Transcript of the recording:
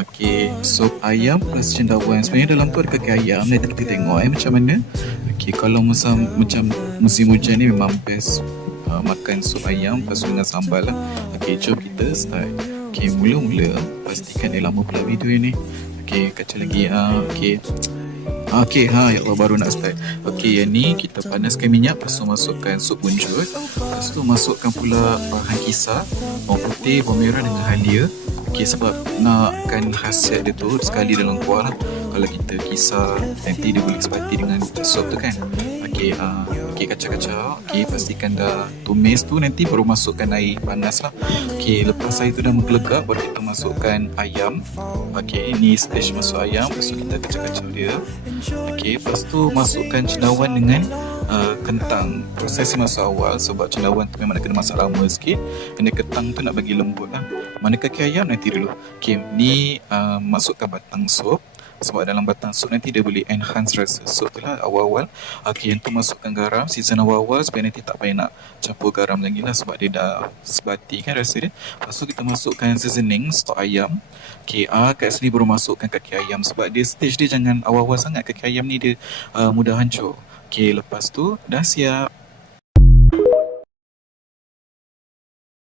Okey, sup ayam plus cendawan. Sebenarnya dalam tu ada kaki ayam. Nanti kita tengok macam mana. Okey, kalau macam musim hujan ni memang best makan sup ayam lepas tu dengan sambal lah. Okey, jom kita start. Okey, mula-mula pastikan lama pula video ni. Okey, kacau lagi. Okey. Okey, ya Allah baru nak start. Okey, yang ni kita panaskan minyak, lepas tu masukkan sup buncit. Lepas tu masukkan pula bahan kisar, bawang putih, bawang merah dengan halia. Okey, sebab nakkan khasiat dia tu sekali dalam kuah lah. Kalau kita kisar, nanti dia boleh sepati dengan sup tu kan. Okey, kacau-kacau. Okey, pastikan dah tumis tu, nanti baru masukkan air panas lah. Okey, lepas air tu dah menggelegak, baru kita masukkan ayam. Okey, ini stage masuk ayam, lepas tu kita kacau-kacau dia. Okey, lepas tu masukkan cendawan dengan kentang. Proses masuk awal sebab cendawan tu memang nak kena masak lama sikit. Kena kentang tu nak bagi lembut lah. Mana kaki ayam nanti dulu. Okey, ni masukkan batang sup. Sebab dalam batang sup nanti dia boleh enhance rasa sup tu lah awal-awal. Okey, yang tu masukkan garam season awal-awal supaya nanti tak payah nak campur garam lagi lah sebab dia dah sebati kan rasa dia. Lepas tu kita masukkan seasoning stok ayam. Okey, kat sini baru masukkan kaki ayam sebab dia stage dia jangan awal-awal sangat. Kaki ayam ni dia mudah hancur. Okey, lepas tu dah siap.